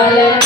Aleluya.